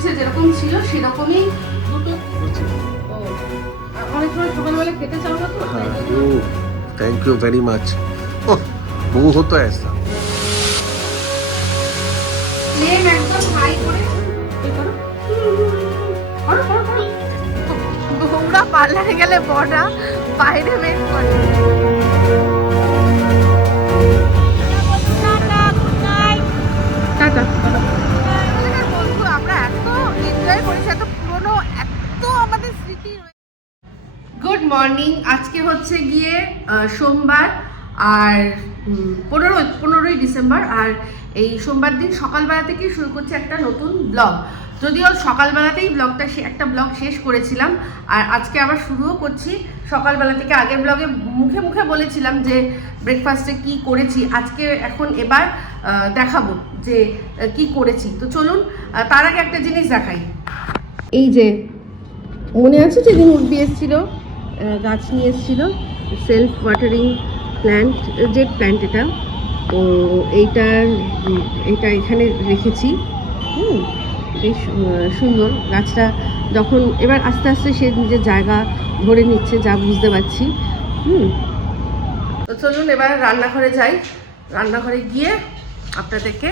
চলছে যেরকম ছিল সেরকমই দুটো। ও অনেক সময় সকালবেলা খেতে চাও না তো? Thank you very much. वो होता है ऐसा। ফ্লেম একদম হাই করে এই করো করো করো করো। বউরা পার্লারে গেলে বড়া বাইরে বের করে। টাটা। বন্ধু আমরা এত এনজয় করেছি, এত পুরনো, এত আমাদের স্মৃতি। Good morning. আজকে হচ্ছে গিয়ে সোমবার আর 15ই ডিসেম্বর। আর এই সোমবার দিন সকালবেলা থেকেই শুরু করছে একটা নতুন ব্লগ। যদিও সকালবেলাতেই একটা ব্লগ শেষ করেছিলাম, আর আজকে আবার শুরুও করছি সকালবেলা থেকে। আগের ব্লগে মুখে মুখে বলেছিলাম যে ব্রেকফাস্টে কি করেছি, আজকে এবার দেখাবো যে কি করেছি। তো চলুন তার আগে একটা জিনিস দেখাই। এই যে মনে আছে যেদিন উর্বি এসেছিল, গাছ নিয়ে এসেছিল, self watering plant, jet plant এটা। তো এটা এখানে রেখেছি। বেশ সুন্দর গাছটা। যখন এবার আস্তে আস্তে সে নিজের জায়গা ধরে নিচ্ছে, যা বুঝতে পারছি। তো চলুন এবার রান্নাঘরে যাই। রান্নাঘরে গিয়ে আপনাদেরকে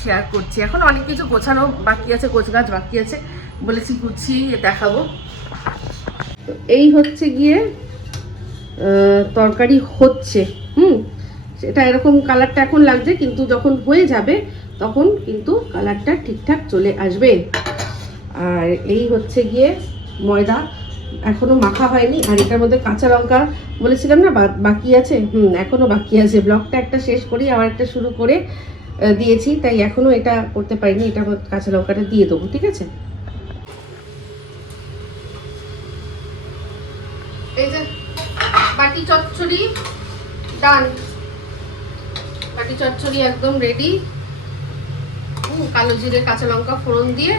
শেয়ার করছি। এখন অনেক কিছু গোছানো বাকি আছে, গোছগাছ বাকি আছে, বলেছি গুছিয়ে দেখাবো। তো এই হচ্ছে গিয়ে তরকারি হচ্ছে। সেটা এরকম কালারটা এখন লাগছে, কিন্তু যখন হয়ে যাবে তখন কিন্তু কালারটা ঠিকঠাক চলে আসবে। আর এই হচ্ছে গিয়ে ময়দা, এখনো মাখা হয়নি। আর এটার মধ্যে কাঁচা লঙ্কা বলেছিলাম না বাকি আছে, এখনো বাকি আছে। ব্লগটা একটা শেষ করি, আবার একটা শুরু করে দিয়েছি, তাই এখনো এটা করতে পারিনি। এটা কাঁচা লঙ্কাটা দিয়ে দেবো, ঠিক আছে? এই যে বাটি চচ্চড়ি ডান, বাটি চচ্চড়ি একদম রেডি। কালো জিরে কাঁচা লঙ্কা ফোড়ন দিয়ে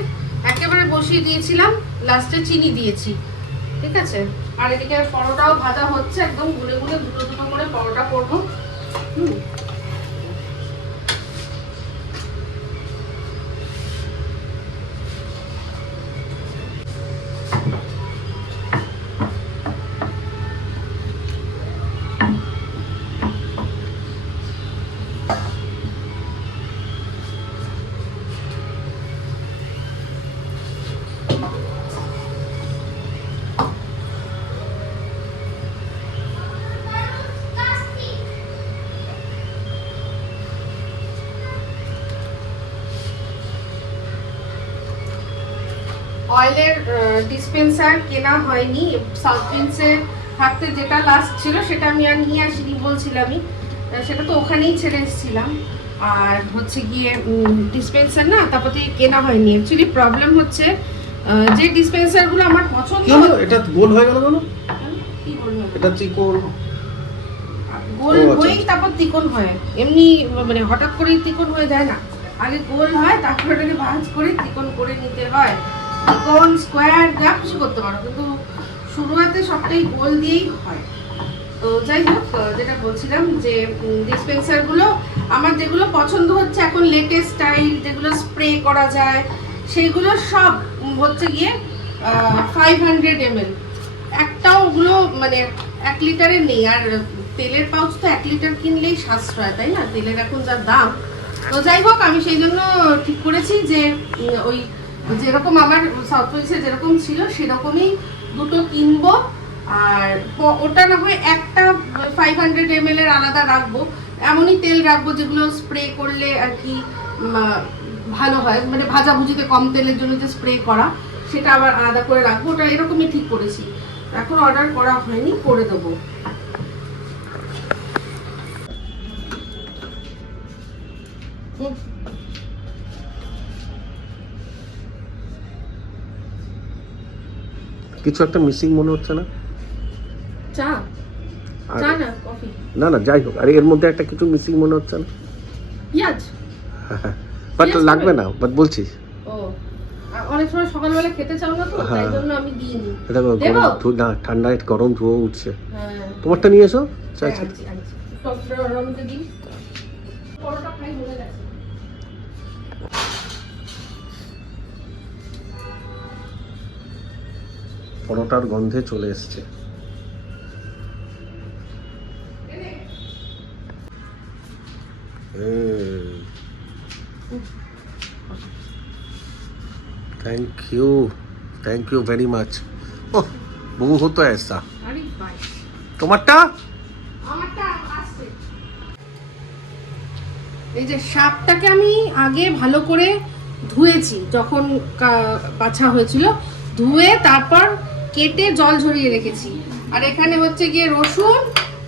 একেবারে বসিয়ে দিয়েছিলাম, লাস্টে চিনি দিয়েছি, ঠিক আছে? আর এদিকে পরোটাও ভাজা হচ্ছে, একদম গুলে গুলে দুটো দুটো করে পরোটা করবো। অয়েলের ডিসপেন্সার কেনা হয়নি। সাউথ প্রিন্সে থাকতে যেটা লাস্ট ছিল সেটা আমি আর নিয়ে আসিনি, বলছিলামই। সেটা তো ওখানেই ছেড়ে এসেছিলাম। আর হচ্ছে গিয়ে ডিসপেন্সার না, তারপর থেকে কেনা হয়নি। অ্যাকচুয়ালি প্রবলেম হচ্ছে যে ডিসপেন্সারগুলো আমার পছন্দ। এটা গোল হয়ে গেল কেন? কি বলবো, এটা চিকন গোল হয়েই তারপর তিকোন হয়। এমনি মানে হঠাৎ করেই তিকোন হয়ে যায় না, আগে গোল হয়, তারপর এটাকে ভাঁজ করে তিকোন করে নিতে হয়। তিকোন স্কোয়ার যা কিছু করতে পারো, কিন্তু শুরুতে সবটাই গোল দিয়েই হয়। তো যাই হোক, যেটা বলছিলাম যে ডিসপেন্সারগুলো আমার যেগুলো পছন্দ হচ্ছে এখন লেটেস্ট স্টাইল, যেগুলো স্প্রে করা যায়, সেইগুলো সব হচ্ছে গিয়ে 500 ml। একটাও ওগুলো মানে 1 লিটারের নেই। আর তেলের পাউচ তো 1 লিটার কিনলেই সাশ্রয়, তাই না? তেলের এখন যা দাম। তো যাই হোক, আমি সেই জন্য ঠিক করেছি যে ওই যেরকম আমার সাউথ প্রিন্সে যেরকম ছিল সেরকমই দুটো কিনবো। আর ওটা না হয় একটা 500 ml এর আলাদা রাখবো। এমনই তেল রাখবো যেগুলো স্প্রে করলে আর কি ভালো হয়, মানে ভাজাভুজিতে কম তেলের জন্য যে স্প্রে করা, সেটা আবার আলাদা করে রাখবো। ওটা এরকমই ঠিক করেছি। এখন অর্ডার করা হয়নি, করে দেবো। কিছু একটা মিসিং মনে হচ্ছে না? চা চা না কফি? না না, যাই হোক। আর এর মধ্যে একটা কিছু মিসিং মনে হচ্ছে না? পেঁয়াজ? বাট লাগবে না, বাট বলছি। ও অনেক সময় সকালবেলা খেতে চাও না তো, তাই জন্য আমি দিইনি। এটা গরম না, ঠান্ডা গরম ধোয়া উঠছে। হ্যাঁ, তোমারটা নিয়ে এসো। চা চা টকটা রমতে দিই। পরোটা খাই হয়ে গেছে। পরোটার গন্ধে চলে এসছে। Thank you very much. ओह बहू हो तो ऐसा। তোমারটা এই যে শাকটাকে আমি আগে ভালো করে ধুয়েছি, যখন বাছা হয়েছিল ধুয়ে তারপর কেটে জল ঝরিয়ে রেখেছি। আর এখানে হচ্ছে গিয়ে রসুন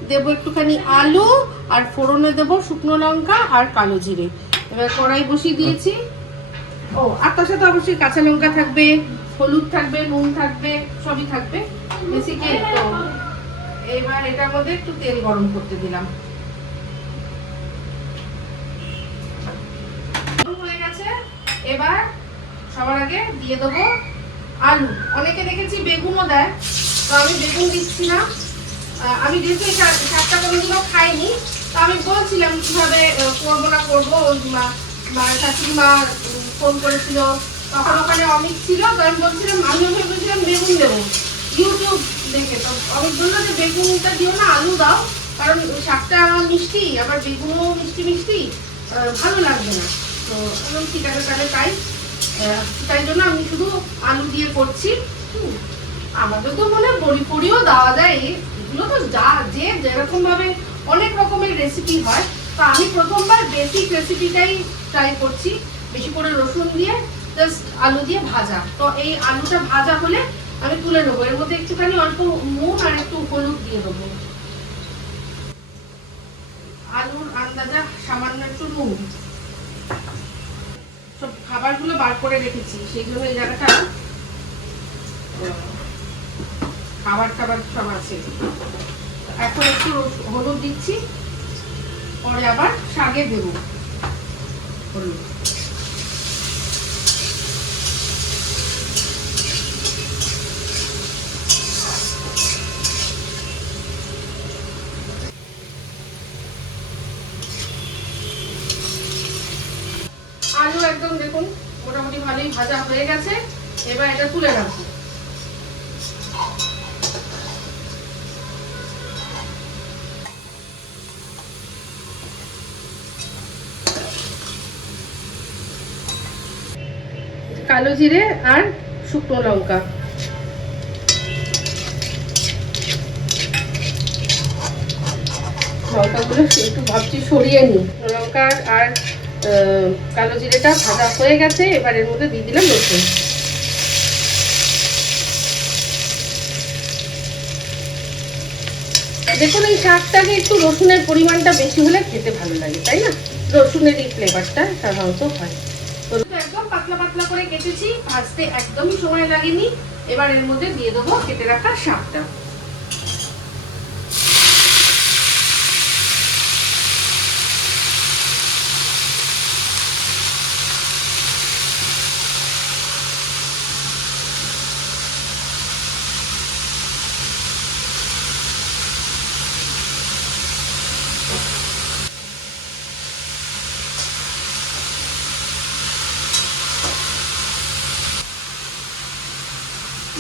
দেবো, একটুখানি আলু, আর ফোড়নে দেবো শুকনো লঙ্কা আর কালো জিরে। এবার কড়াই বসিয়ে দিয়েছি। ও আর তার সাথে অবশ্যই কাঁচা লঙ্কা থাকবে, হলুদ থাকবে, নুন থাকবে, সবই থাকবে বেসিক্যালি। তো এবার এটার মধ্যে একটু তেল গরম করতে দিলাম। হয়ে গেছে। এবার সবার আগে দিয়ে দেবো আলু। অনেকে দেখেছি বেগুনও দেয়, তো আমি বেগুন দিচ্ছি না। আমি যেহেতু এই শাকটা কোনোদিনও খাইনি, তো আমি বলছিলাম কিভাবে করবো না করবো। শাশুড়ি মা ফোন করেছিল, তখন ওখানে অমিত ছিল, তো আমি বলছিলাম, আমিও ভেবেছিলাম বেগুন দেবো ইউটিউব দেখে। তো অমিত বললো যে বেগুনটা দিও না, আলু দাও, কারণ শাকটা মিষ্টি, আবার বেগুনও মিষ্টি মিষ্টি, ভালো লাগবে না। তো ঠিক আছে তাহলে তাই জন্য আমি শুধু আলু দিয়ে করছি। আমাদের তো মনে বড়ি ফড়িও দেওয়া যায়, এগুলো তো যে যেরকম ভাবে অনেক রকমের রেসিপি হয়। তো আমি প্রথমবার বেসিক রেসিপিটাই ট্রাই করছি, বেশি করে রসুন দিয়ে জাস্ট আলু দিয়ে ভাজা। তো এই আলুটা ভাজা হলে আমি তুলে নেবো। এর মধ্যে একটুখানি অল্প নুন আর একটু হলুদ দিয়ে দেবো। আলুর আন্দাজা সামান্য একটু নুন। সব খাবারগুলো বার করে রেখেছি, সেই জন্য এই জায়গাটা খাবার টাবার সব আছে। এখন একটু হলুদ দিচ্ছি, পরে আবার শাকে দেব হলুদ। আলু একদম দেখুন মোটামুটি ভালোই ভাজা হয়ে গেছে। এবার এটা তুলে রাখবো। কালো জিরে আর শুকনো লঙ্কা, লঙ্কাগুলো একটু ভাবছি সরিয়ে নিই। লঙ্কা আর কালো জিরেটা ভাজা হয়ে গেছে। এবার এর মধ্যে দিয়ে দিলাম রসুন। দেখুন এই শাকটাকে একটু রসুনের পরিমাণটা বেশি হলে খেতে ভালো লাগে, তাই না? রসুনের এই ফ্লেভারটা সাধারণত হয়। একদম পাতলা পাতলা করে কেটেছি, ভাজতে একদমই সময় লাগেনি। এবার এর মধ্যে দিয়ে দেবো কেটে রাখা শাকটা।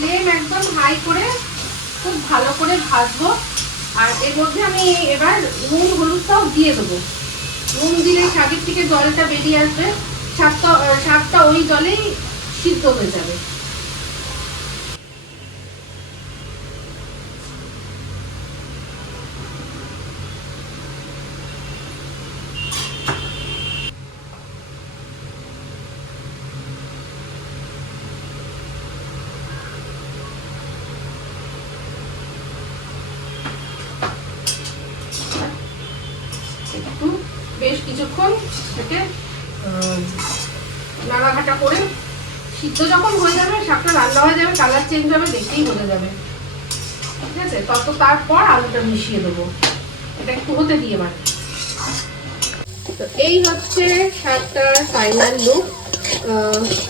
ফ্লেম একদম হাই করে খুব ভালো করে ভাজবো। আর এর মধ্যে আমি এবার নুন হলুদটাও দিয়ে দেবো। নুন দিলে শাকের থেকে জলটা বেরিয়ে আসবে, শাকটা ওই জলেই সিদ্ধ হয়ে যাবে। বেশ কিছুক্ষণ থেকে নাড়াঘাটা করে সিদ্ধ যখন হয়ে যাবে, শাকটা রান্না হয়ে যাবে, কালার চেঞ্জ হবে, দেখতেই বোঝা যাবে। ঠিক আছে, তারপর আলুটা মিশিয়ে দেবো। এটা একটু হতে দিয়ে মানে। তো এই হচ্ছে শাকটার ফাইনাল লুক।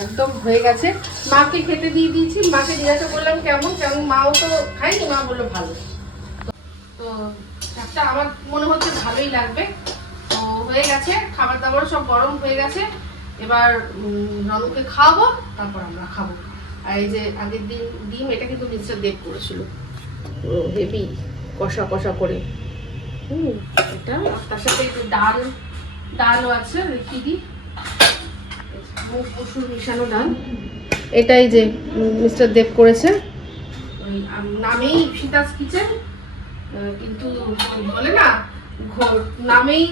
একদম হয়ে গেছে। মাকে খেতে দিয়ে দিয়েছি। মাকে জিজ্ঞাসা করলাম কেমন কেমন, মাও তো খাইনি, মা বললো ভালো। তো শাকটা আমার মনে হচ্ছে ভালোই লাগবে। তো হয়ে গেছে, খাবার দাবার সব গরম হয়ে গেছে। এবার রনুকে খাওয়াবো, তারপর আমরা খাবো। আর এই যে আগের দিন ডিম, এটা কিন্তু মিস্টার দেব করেছিল, তো হেভি কষা কষা করে। এটা তার সাথে একটু ডালও আছে, রেখে দিই, মুগ মসুর মিশানো ডাল। এটাই যে মিস্টার দেব করেছে, ওই নামেই ইপসিতাস কিচেন, কিন্তু বলে না নামেই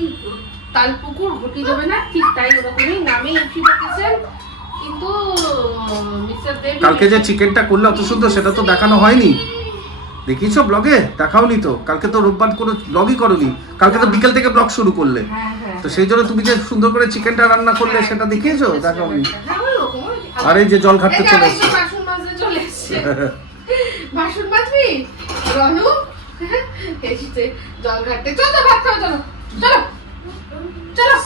তালপুকুর ঘটি দেবে না, ঠিক তাই ওরকমই নামেই ইপসিতা কিচেন, কিন্তু মিস্টার দেব। কালকে যে চিকেনটা করলে অত সুন্দর, সেটা তো দেখানো হয়নি, দেখিয়েছো ব্লগে? দেখাওনি তো, কালকে তো রোববার কোনো ব্লগই করোনি, কালকে তো বিকেল থেকে ব্লগ শুরু করলে, তো সেই জন্য তুমি যে সুন্দর করে চিকেনটা রান্না করলে সেটা দেখিয়েছো? দেখাওনি। আর এই যে জল ঘাটতে চলে এসছে, বাসন মাজতে চলে এসছে, বাসন মাজবি রনু, এসছে জল ঘাটতে। চলো ভাত খাও, চলো চলো চলো।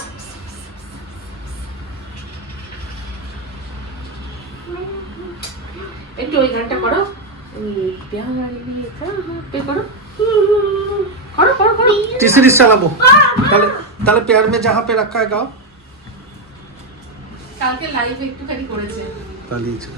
একটু ওই গানটা করো, করো করো করো। টিসিরিস চালাবো তাহলে, তাহলে প্যার মে যাহা পে রাখা है গাও। কালকে লাইভে একটুখানি করেছে, পালিয়েছে।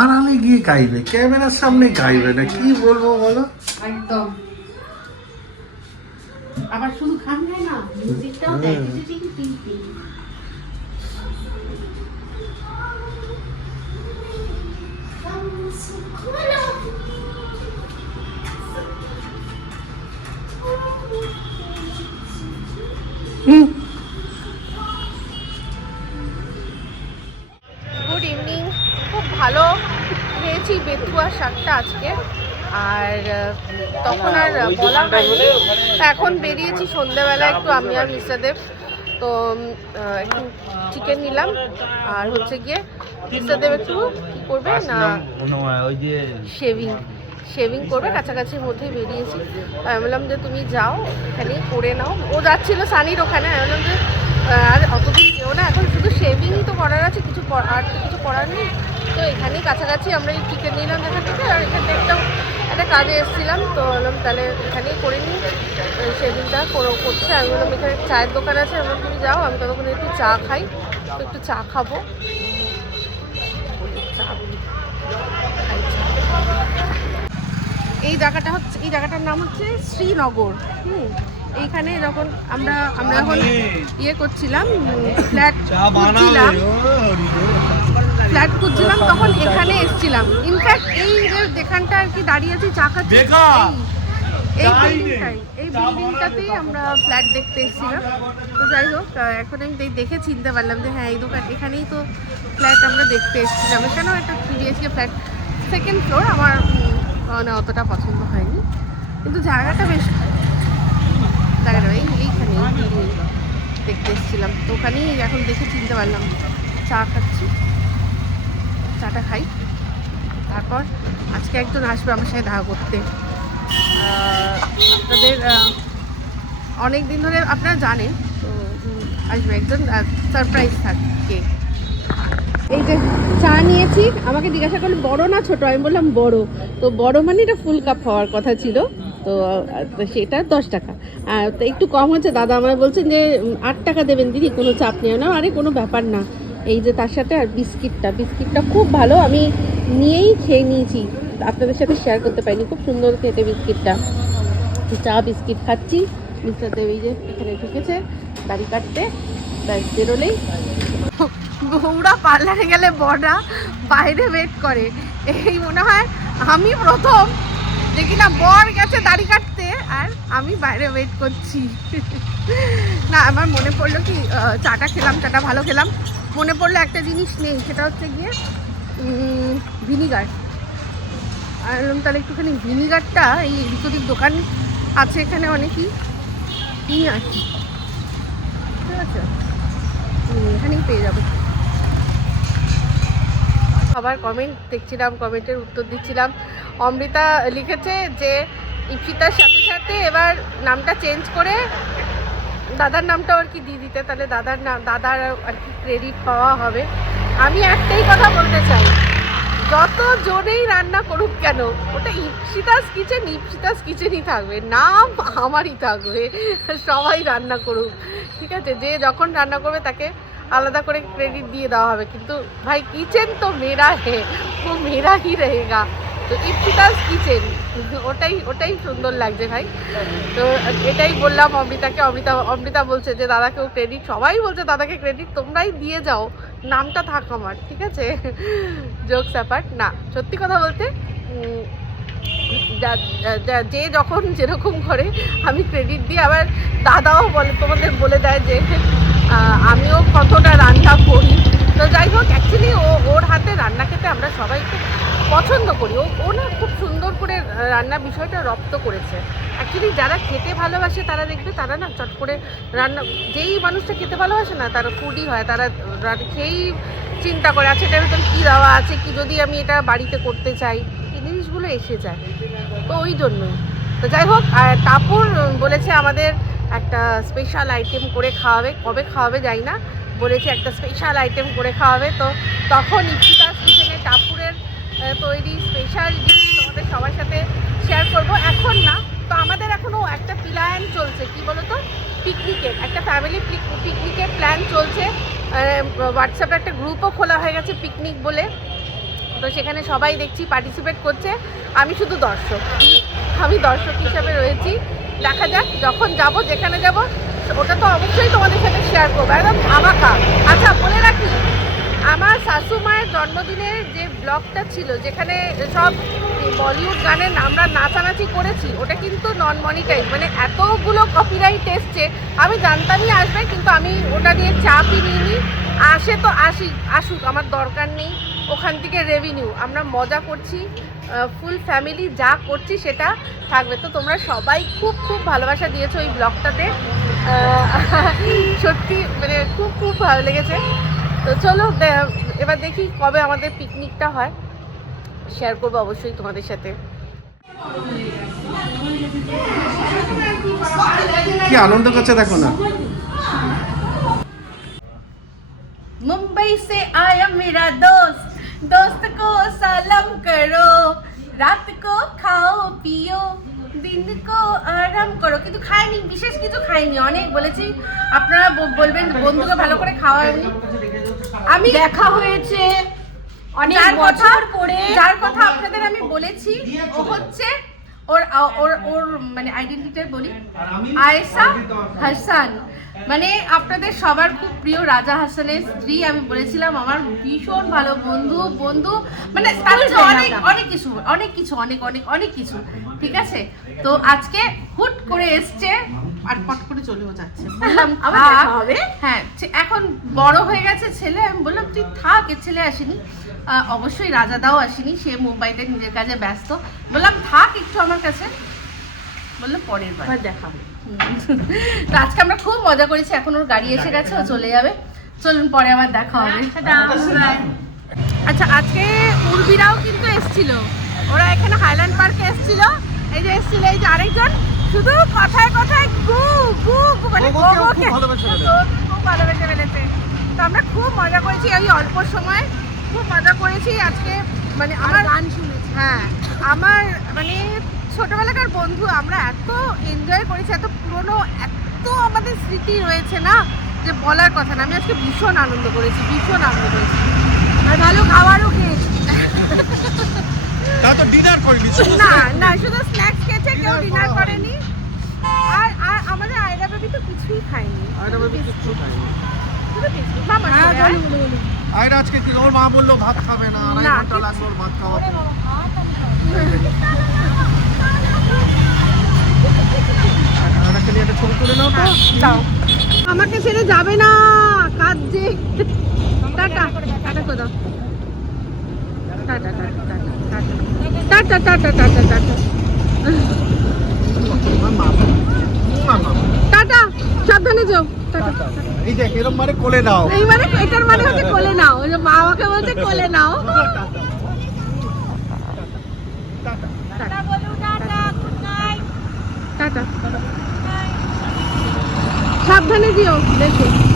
আড়ালে গিয়ে গাইবে, ক্যামেরার সামনে গাইবে না, কি বলবো বলো? একদম। আবার শুধু গান গায় না, মিউজিকটাও দেয়। Good evening. খুব ভালো খেয়েছি বেতুয়া শাকটা আজকে, আর তখন আর বলা হয়নি। এখন বেরিয়েছি সন্ধ্যেবেলা একটু আমি আর মিস্টার দেব, তো একটু চিকেন নিলাম, আর হচ্ছে গিয়ে মিস্টার দেব একটু কী করবে না, শেভিং করবে, কাছাকাছির মধ্যে বেরিয়েছি। আমি বললাম যে তুমি যাও এখানেই করে নাও, ও যাচ্ছিল সানির ওখানে। আমি বললাম যে আর অতদিন যেও না, এখন শুধু শেভিংই তো করার আছে, কিছু আর তো কিছু করার নেই, তো এখানেই কাছাকাছি আমরা এই চিকেন নিলাম যেখান থেকে, আর এখান থেকে একটা কাজে এসেছিলাম, তো বললাম তাহলে এখানেই করে নিই শেভিংটা করছে। আমি বললাম এখানে চায়ের দোকান আছে, আমরা তুমি যাও, আমি ততক্ষণ একটু চা খাই, তো একটু চা খাবো, চা বলি এই জায়গাটার নাম হচ্ছে শ্রীনগর। এইখানে যখন আমরা এখন ইয়ে করছিলাম, ফ্ল্যাট খুঁজছিলাম, তখন এখানে এসেছিলাম। ইনফ্যাক্ট এই যে যেখানটা আর কি দাঁড়িয়ে আছি চা খাচ্ছি, এই বিল্ডিংটাতেই আমরা ফ্ল্যাট দেখতে এসেছিলাম। তো যাই হোক, এখন আমি দেখে চিনতে পারলাম যে হ্যাঁ এই দোকান, এখানেই তো ফ্ল্যাট আমরা দেখতে এসেছিলাম। এখানেও একটা 3 BHK ফ্ল্যাট, সেকেন্ড ফ্লোর। আমার মানে অতটা পছন্দ হয়নি, কিন্তু জায়গাটা বেশ, জায়গাটা এইখানে দেখতে এসেছিলাম, তো ওখানেই এখন দেখে চিনতে পারলাম। চা খাচ্ছি, চাটা খাই, তারপর আজকে একজন আসবে আমার সাথে দেখা করতে। আপনাদের অনেক দিন ধরে আপনারা জানেন, তো আসবে একজন, সারপ্রাইজ থাকে। এই যে চা নিয়েছি, আমাকে জিজ্ঞাসা করলে বড় না ছোট, আমি বললাম বড়, তো বড় মানে এটা ফুল কাপ হওয়ার কথা ছিল, তো সেটা 10 টাকা, তো একটু কম হচ্ছে। দাদা আমায় বলছেন যে 8 টাকা দেবেন দিদি, কোনো চাপ নেও না। আরে কোনো ব্যাপার না। এই যে তার সাথে আর বিস্কিটটা খুব ভালো, আমি নিয়েই খেয়ে নিয়েছি, আপনাদের সাথে শেয়ার করতে পারিনি, খুব সুন্দর খেতে বিস্কিটটা। চা বিস্কিট খাচ্ছি, মিস্টার দেব এই যে এখানে ঢুকেছে দাড়ি কাটতে, ব্যাস বেরোলেই। বউরা পার্লারে গেলে বড়রা বাইরে ওয়েট করে, এই মনে হয় আমি প্রথম যে কিনা বর গেছে দাড়ি কাটতে আর আমি বাইরে ওয়েট করছি। না, আমার মনে পড়লো কি, চাটা খেলাম, চাটা ভালো খেলাম, মনে পড়লো একটা জিনিস নেই, সেটা হচ্ছে গিয়ে ভিনিগার। আর তাহলে একটুখানি ভিনিগারটা, এই এদিক দোকান আছে এখানে অনেকই, নিয়ে আসি, ঠিক আছে, এখানেই পেয়ে যাবো। সবার কমেন্ট দেখছিলাম, কমেন্টের উত্তর দিচ্ছিলাম। অমৃতা লিখেছে যে ইপসিতার সাথে সাথে এবার নামটা চেঞ্জ করে দাদার নামটাও আর কি দিয়ে দিতে, তাহলে দাদার আর কি ক্রেডিট পাওয়া হবে। আমি একটাই কথা বলতে চাই, যত জনেই রান্না করুক কেন, ওটা ইপসিতাস কিচেনই থাকবে, নাম আমারই থাকবে। সবাই রান্না করুক, ঠিক আছে? যে যখন রান্না করবে তাকে আলাদা করে ক্রেডিট দিয়ে দেওয়া হবে, কিন্তু ভাই কিচেন তো মেরা হে, ও মেরা হি রহেগা। তো ইপসিতাস কিচেন, ওটাই সুন্দর লাগছে ভাই। তো এটাই বললাম অমৃতাকে। অমৃতা বলছে যে দাদাকেও ক্রেডিট, সবাই বলছে দাদাকে ক্রেডিট তোমরাই দিয়ে যাও, নামটা থাক আমার, ঠিক আছে? জোকস অ্যাপার্ট, না সত্যি কথা বলতে যে যখন যেরকম করে আমি ক্রেডিট দিই, আবার দাদাও বলে, তোমাদের বলে দেয় যে আমিও কতটা রান্না করি। তো যাই হোক, অ্যাকচুয়ালি ওর হাতে রান্না খেতে আমরা সবাই খুব পছন্দ করি। ও না খুব সুন্দর করে রান্না বিষয়টা রপ্ত করেছে। অ্যাকচুয়ালি যারা খেতে ভালোবাসে তারা দেখবে, তারা না চট করে রান্না, যেই মানুষটা খেতে ভালোবাসে না, তারা ফুডি হয়, তারা খেয়েই চিন্তা করে আচ্ছা এটার ভিতরে কী দেওয়া আছে, কি যদি আমি এটা বাড়িতে করতে চাই, এই জিনিসগুলো এসে যায়। তো ওই জন্যই। তো যাই হোক, টাপুর বলেছে আমাদের একটা স্পেশাল আইটেম করে খাওয়াবে, কবে খাওয়াবে যাই না, বলেছে একটা স্পেশাল আইটেম করে খাওয়াবে। তো তখন ইপসিতাস কিচেনে টাপুরের তৈরি স্পেশাল ডিশ তোমাদের সবার সাথে শেয়ার করব। এখন না, তো আমাদের এখনও একটা প্ল্যান চলছে, কি বলো তো, পিকনিকের একটা ফ্যামিলি পিকনিকের প্ল্যান চলছে। হোয়াটসঅ্যাপে একটা গ্রুপও খোলা হয়ে গেছে পিকনিক বলে। তো সেখানে সবাই দেখছি পার্টিসিপেট করছে, আমি শুধু দর্শক হিসাবে রয়েছি। দেখা যাক, যখন যাব, যেখানে যাব, ওটা তো অবশ্যই তোমাদের সাথে শেয়ার করবো, একদম ধামাকা। আচ্ছা বলে রাখি, আমার শাশু মায়ের জন্মদিনের যে ব্লগটা ছিল, যেখানে সব বলিউড গানের আমরা নাচানাচি করেছি, ওটা কিন্তু নন মনিটাইজ, মানে এতগুলো কপিরাইট এসছে, আমি জানতামই আসবে, কিন্তু আমি ওটা নিয়ে চাপই নিইনি। আসে তো আসুক, আমার দরকার নেই ওখান থেকে রেভিনিউ। আমরা মজা করছি, ফুল ফ্যামিলি যা করছি সেটা থাকবে। তো তোমরা সবাই খুব ভালোবাসা দিয়েছো এই ব্লগটাতে, সত্যি মানে খুব ভালো লেগেছে। তো চলো এবার দেখি কবে আমাদের পিকনিকটা হয়, শেয়ার করবো অবশ্যই তোমাদের সাথে। কি আনন্দ করছে দেখো না। मुंबई से आया मेरा दोस्त को सलाम करो, रात को खाओ पियो, दिन को আরাম করো। কিন্তু খাইনি, বিশেষ কিছু খাইনি, অনেক বলেছি। আপনারা বলবেন বন্ধুকে ভালো করে খাওয়াইনি। আমি দেখা হয়েছে অনেক বছর পরে, যার কথা আপনাদের আমি বলেছি, ও হচ্ছে ওর মানে আইডেন্টিটি বলি, আয়েশা হাসান, মানে আপনাদের সবার খুব প্রিয় রাজা হাসানের স্ত্রী। আমি বলেছিলাম আমার ভীষণ ভালো বন্ধু, মানে অনেক কিছু, ঠিক আছে? তো আজকে হুট করে এসছে আর পট করে চলেও যাচ্ছে। বললাম হ্যাঁ, এখন বড় হয়ে গেছে ছেলে, আমি বললাম তুই থাক, এর ছেলে আসেনি, অবশ্যই রাজাদাও আসেনি, সে মুম্বাইতে নিজের কাজে ব্যস্ত। বললাম থাক একটু আমার কাছে, বললো পরের বার দেখাবো। তো আজকে আমরা খুব মজা করেছি, এখন ওর গাড়ি এসে গেছে, ও চলে যাবে। চলুন পরে আবার দেখা হবে। আচ্ছা, আজকে উর্বিরাও কিন্তু এসেছিল, ওরা এখানে হাইল্যান্ড পার্কে এসেছিল, এই যে আরেকজন, শুধু কথায় গু মানে খুব ভালোবেসে ফেলেছে। তো আমরা খুব মজা করেছি, ওই অল্প সময় খুব মজা করেছি আজকে। মানে আমার গান শুনেছি, হ্যাঁ, আমার মানে ছোটবেলাকার বন্ধু, আমরা এত এনজয় করেছি, এত পুরনো, এত আমাদের স্মৃতি রয়েছে না যে বলার কথা না। আমি আজকে ভীষণ আনন্দ করেছি আর ভালো খাবারও খেয়েছি। তো ডিনার করিনি, না শুধু স্ন্যাক্স খেয়েছে, কেউ ডিনার করেনি। আর আমাদের আয়রা বেবি তো কিছুই খায়নি, শুধু বিস্কুট। মামা আয়রা আজকে কি ওর মা বললো ভাত খাবে না, 2.5 ঘন্টা লাগলো ওর ভাত খাওয়াতে। ছবি তুলে নাও তো, দাও, আমাকে ছেড়ে যাবে না, কাঁদছে। টাটা করে দাও, টাটা, সাবধানে যাও। এই দেখ এরকম মানে কোলে নাও, এই মানে এটার মানে হচ্ছে কোলে নাও, ওই যে মা আমাকে বলছে কোলে নাও। টাটা, সাবধানে। সাবধানে দিও দেখে।